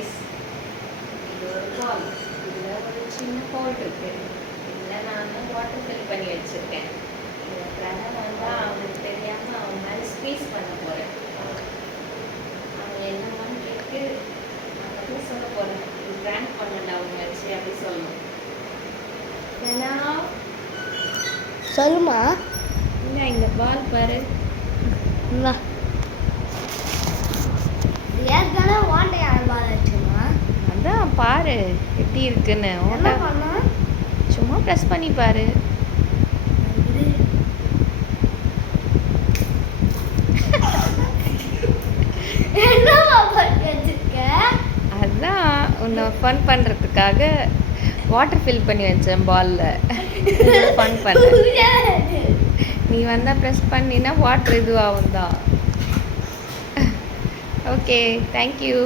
Guys, இது ஒரு பால். இதில் ஒரு சின்ன ஹோல் இருக்கு. இதில் நான் வாட்டர் ஃபில் பண்ணி வச்சுருக்கேன். இதில் கிரகணம் வந்தால் அவனுக்கு தெரியாமல் அவன் மேலே ஸ்குவீஸ் பண்ண போகிறேன். அவன் என்னமான்னு கேட்டு நான் வந்து சொல்ல போகிறேன். இது கிராண்ட் பண்ணல அவங்க வச்சு அப்படி சொல்லணும். ஏன்னா சொல்லுமா. இல்லை இந்த பால் பாரு. ஏற்கனவே ஓட்டை பால் வச்சுமா. அதான் பாரு எப்படி இருக்குன்னு. என்ன பண்ணா சும்மா ப்ரெஸ் பண்ணி பாரு. அதான் உன்னை ஃபன் பண்ணுறதுக்காக வாட்டர் ஃபில் பண்ணி வச்சேன் பாலில். ஃபன் பண்ண நீ வந்தால் ப்ரெஸ் பண்ணினா வாட்டர் இதுவாகும் தான். Okay, thank you.